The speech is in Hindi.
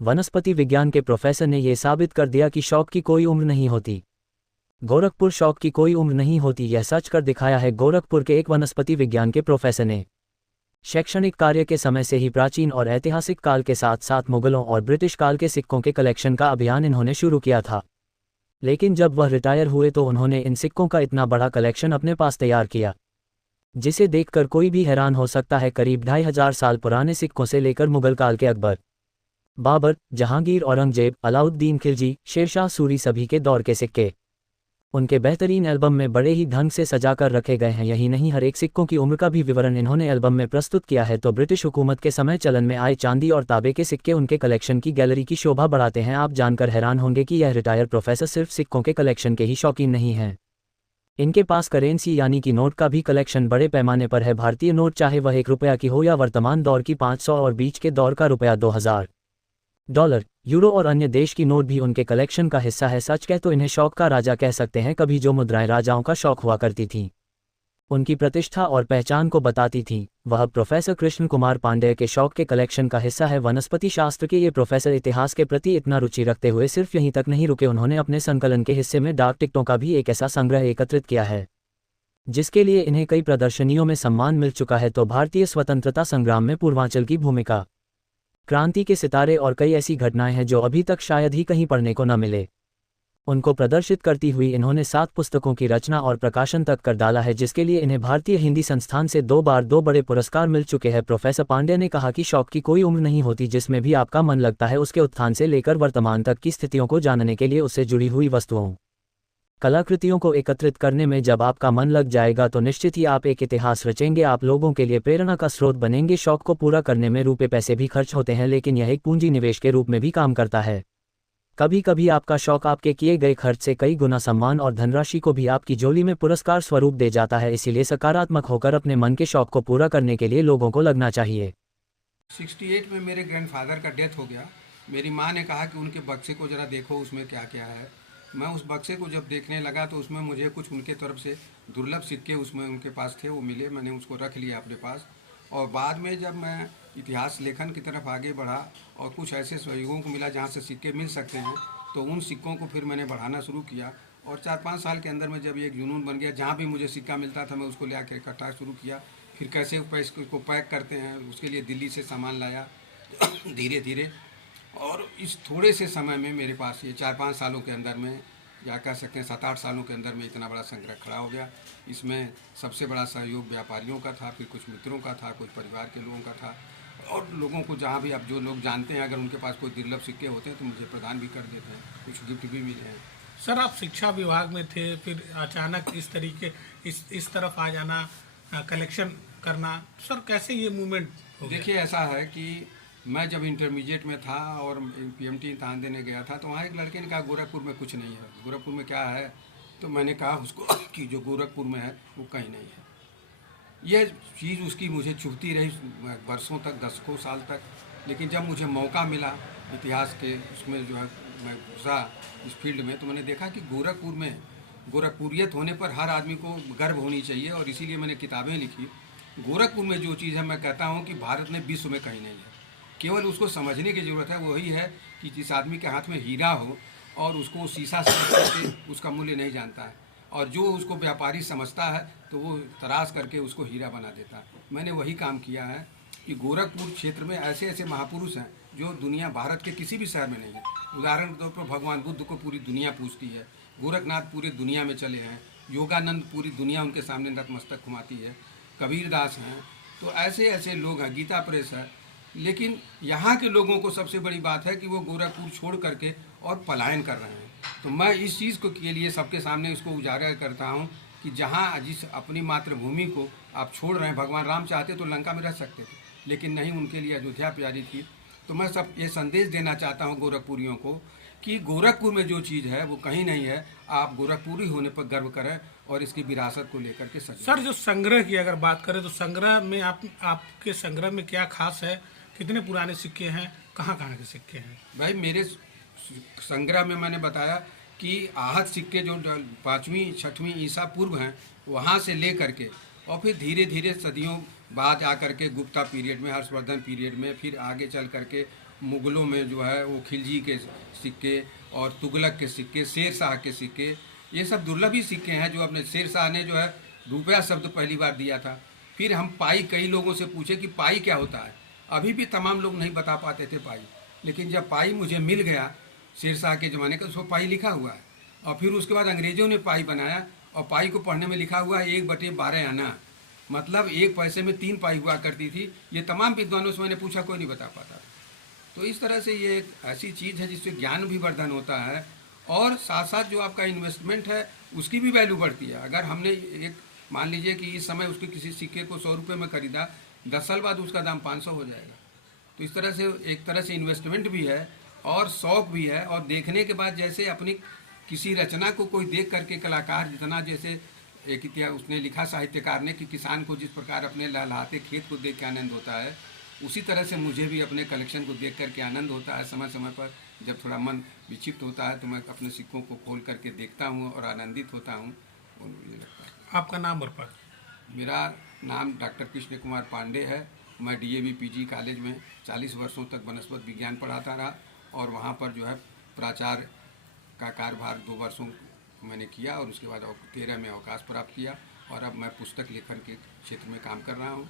वनस्पति विज्ञान के प्रोफेसर ने यह साबित कर दिया कि शौक की कोई उम्र नहीं होती। गोरखपुर शौक की कोई उम्र नहीं होती, यह सच कर दिखाया है गोरखपुर के एक वनस्पति विज्ञान के प्रोफेसर ने। शैक्षणिक कार्य के समय से ही प्राचीन और ऐतिहासिक काल के साथ साथ मुगलों और ब्रिटिश काल के सिक्कों के कलेक्शन का अभियान इन्होंने शुरू किया था। लेकिन जब वह रिटायर हुए तो उन्होंने इन सिक्कों का इतना बड़ा कलेक्शन अपने पास तैयार किया, जिसे देखकर कोई भी हैरान हो सकता है। करीब 2500 साल पुराने सिक्कों से लेकर मुगल काल के अकबर, बाबर, जहांगीर, औरंगजेब, अलाउद्दीन खिलजी, शेरशाह सूरी सभी के दौर के सिक्के उनके बेहतरीन एल्बम में बड़े ही ढंग से सजा कर रखे गए हैं। यही नहीं, हर एक सिक्कों की उम्र का भी विवरण इन्होंने एल्बम में प्रस्तुत किया है। तो ब्रिटिश हुकूमत के समय चलन में आए चांदी और तांबे के सिक्के उनके कलेक्शन की गैलरी की शोभा बढ़ाते हैं। आप जानकर हैरान होंगे कि यह रिटायर्ड प्रोफेसर सिर्फ सिक्कों के कलेक्शन के ही शौकीन नहीं हैं, इनके पास करेंसी यानी कि नोट का भी कलेक्शन बड़े पैमाने पर है। भारतीय नोट, चाहे वह ₹1 की हो या वर्तमान दौर की 500 और बीच के दौर का रुपया 2000, डॉलर, यूरो और अन्य देश की नोट भी उनके कलेक्शन का हिस्सा है। सच कह तो इन्हें शौक का राजा कह सकते हैं। कभी जो मुद्राएं राजाओं का शौक हुआ करती थीं, उनकी प्रतिष्ठा और पहचान को बताती थीं, वह प्रोफेसर कृष्ण कुमार पांडेय के शौक के कलेक्शन का हिस्सा है। वनस्पति शास्त्र के ये प्रोफेसर इतिहास के प्रति इतना रुचि रखते हुए सिर्फ यहीं तक नहीं रुके, उन्होंने अपने संकलन के हिस्से में डाक टिकटों का भी एक ऐसा संग्रह एकत्रित किया है जिसके लिए इन्हें कई प्रदर्शनियों में सम्मान मिल चुका है। तो भारतीय स्वतंत्रता संग्राम में पूर्वांचल की भूमिका, क्रांति के सितारे और कई ऐसी घटनाएं हैं जो अभी तक शायद ही कहीं पढ़ने को न मिले, उनको प्रदर्शित करती हुई इन्होंने 7 पुस्तकों की रचना और प्रकाशन तक कर डाला है, जिसके लिए इन्हें भारतीय हिंदी संस्थान से 2 बार 2 बड़े पुरस्कार मिल चुके हैं। प्रोफेसर पांडेय ने कहा कि शौक की कोई उम्र नहीं होती, जिसमें भी आपका मन लगता है उसके उत्थान से लेकर वर्तमान तक की स्थितियों को जानने के लिए उससे जुड़ी हुई वस्तुओं, कलाकृतियों को एकत्रित करने में जब आपका मन लग जाएगा तो निश्चित ही आप एक इतिहास रचेंगे, आप लोगों के लिए प्रेरणा का स्रोत बनेंगे। शौक को पूरा करने में रुपए पैसे भी खर्च होते हैं, लेकिन यह एक पूंजी निवेश के रूप में भी काम करता है। कभी कभी आपका शौक आपके किए गए खर्च से कई गुना सम्मान और धनराशि को भी आपकी झोली में पुरस्कार स्वरूप दे जाता है। इसीलिए सकारात्मक होकर अपने मन के शौक को पूरा करने के लिए लोगों को लगना चाहिए। 68 में मेरे ग्रैंडफादर का डेथ हो गया। मेरी माँ ने कहा कि उनके बक्से को ज़रा देखो उसमें क्या क्या है। मैं उस बक्से को जब देखने लगा तो उसमें मुझे कुछ उनके तरफ से दुर्लभ सिक्के उसमें उनके पास थे, वो मिले। मैंने उसको रख लिया अपने पास। और बाद में जब मैं इतिहास लेखन की तरफ आगे बढ़ा और कुछ ऐसे सहयोगों को मिला जहाँ से सिक्के मिल सकते हैं, तो उन सिक्कों को फिर मैंने बढ़ाना शुरू किया। और 4-5 साल के अंदर में जब एक जुनून बन गया, जहाँ भी मुझे सिक्का मिलता था मैं उसको ले आकर इकट्ठा शुरू किया। फिर कैसे पैसे को पैक करते हैं उसके लिए दिल्ली से सामान लाया धीरे धीरे। और इस थोड़े से समय में मेरे पास ये 4-5 सालों के अंदर में, या कह सकते हैं 7-8 सालों के अंदर में इतना बड़ा संग्रह खड़ा हो गया। इसमें सबसे बड़ा सहयोग व्यापारियों का था, फिर कुछ मित्रों का था, कुछ परिवार के लोगों का था, और लोगों को जहाँ भी आप जो लोग जानते हैं अगर उनके पास कोई दुर्लभ सिक्के होते हैं तो मुझे प्रदान भी कर देते हैं, कुछ गिफ्ट भी मिले हैं। सर, आप शिक्षा विभाग में थे, फिर अचानक इस तरीके इस तरफ आ जाना, कलेक्शन करना, सर कैसे ये मूवमेंट हो गया? देखिए, ऐसा है कि मैं जब इंटरमीडिएट में था और पीएमटी इम्तहान देने गया था तो वहाँ एक लड़के ने कहा गोरखपुर में कुछ नहीं है। गोरखपुर में क्या है? तो मैंने कहा उसको कि जो गोरखपुर में है वो कहीं नहीं है। ये चीज़ उसकी मुझे चुभती रही वर्षों तक, दशकों साल तक। लेकिन जब मुझे मौका मिला इतिहास के उसमें जो है मैं घुसा इस फील्ड में, तो मैंने देखा कि गोरखपुर में गोरखपुरियत होने पर हर आदमी को गर्व होनी चाहिए। और इसीलिए मैंने किताबें लिखी। गोरखपुर में जो चीज़ है मैं कहता हूँ कि भारत में विश्व में कहीं नहीं है। केवल उसको समझने की ज़रूरत है। वही है कि जिस आदमी के हाथ में हीरा हो और उसको शीशा समझ करके उसका मूल्य नहीं जानता है, और जो उसको व्यापारी समझता है तो वो तराश करके उसको हीरा बना देता है। मैंने वही काम किया है कि गोरखपुर क्षेत्र में ऐसे ऐसे महापुरुष हैं जो दुनिया भारत के किसी भी शहर में नहीं है। उदाहरण के तौर पर भगवान बुद्ध को पूरी दुनिया पूजती है, गोरखनाथ पूरी दुनिया में चले हैं, योगानंद पूरी दुनिया उनके सामने नतमस्तक घुमाती है, कबीरदास हैं। तो ऐसे ऐसे लोग हैं, गीता प्रेस है। लेकिन यहाँ के लोगों को सबसे बड़ी बात है कि वो गोरखपुर छोड़ करके और पलायन कर रहे हैं। तो मैं इस चीज़ को के लिए सबके सामने इसको उजागर करता हूँ कि जहाँ जिस अपनी मातृभूमि को आप छोड़ रहे हैं, भगवान राम चाहते तो लंका में रह सकते थे, लेकिन नहीं, उनके लिए अयोध्या प्यारी थी। तो मैं सब ये संदेश देना चाहता हूँ गोरखपुरियों को कि गोरखपुर में जो चीज़ है वो कहीं नहीं है। आप गोरखपुरी होने पर गर्व करें और इसकी विरासत को लेकर के सर, जो संग्रह की अगर बात करें तो संग्रह में आपके संग्रह में क्या खास है? कितने पुराने सिक्के हैं, कहाँ कहाँ के सिक्के हैं? भाई, मेरे संग्रह में मैंने बताया कि आहत सिक्के जो 5वीं 6वीं ईसा पूर्व हैं वहाँ से ले करके, और फिर धीरे धीरे सदियों बाद आकर के गुप्ता पीरियड में, हर्षवर्धन पीरियड में, फिर आगे चल करके मुगलों में जो है वो खिलजी के सिक्के और तुगलक के सिक्के, शेर शाह के सिक्के, ये सब दुर्लभ ही सिक्के हैं जो अपने शेर शाह ने जो है रुपया शब्द पहली बार दिया था। फिर हम पाई, कई लोगों से पूछे कि पाई क्या होता है, अभी भी तमाम लोग नहीं बता पाते थे पाई। लेकिन जब पाई मुझे मिल गया शेर शाह के ज़माने का, उसको पाई लिखा हुआ है। और फिर उसके बाद अंग्रेज़ों ने पाई बनाया और पाई को पढ़ने में लिखा हुआ है 1/12 आना, मतलब 1 पैसे में 3 पाई हुआ करती थी। ये तमाम विद्वानों से मैंने पूछा, कोई नहीं बता पाता। तो इस तरह से ये एक ऐसी चीज़ है जिससे ज्ञान भी वर्धन होता है और साथ साथ जो आपका इन्वेस्टमेंट है उसकी भी वैल्यू बढ़ती है। अगर हमने एक मान लीजिए कि इस समय उसके किसी सिक्के को 100 रुपये में खरीदा, 10 साल बाद उसका दाम 500 हो जाएगा। तो इस तरह से एक तरह से इन्वेस्टमेंट भी है और शौक भी है। और देखने के बाद जैसे अपनी किसी रचना को कोई देख करके कलाकार जितना, जैसे एक इतिहास उसने लिखा साहित्यकार ने कि किसान को जिस प्रकार अपने लहलहाते खेत को देख के आनंद होता है, उसी तरह से मुझे भी अपने कलेक्शन को देख करके आनंद होता है। समय समय पर जब थोड़ा मन विक्षिप्त होता है तो मैं अपने सिक्कों को खोल करके देखता हूँ और आनंदित होता हूँ और मुझे लगता है। आपका नाम और पद? मेरा नाम डॉक्टर कृष्ण कुमार पांडे है। मैं डीएवी पीजी कॉलेज में 40 वर्षों तक वनस्पत विज्ञान पढ़ाता रहा और वहाँ पर जो है प्राचार्य का कार्यभार 2 वर्षों मैंने किया और उसके बाद 13 में अवकाश प्राप्त किया और अब मैं पुस्तक लेखन के क्षेत्र में काम कर रहा हूँ।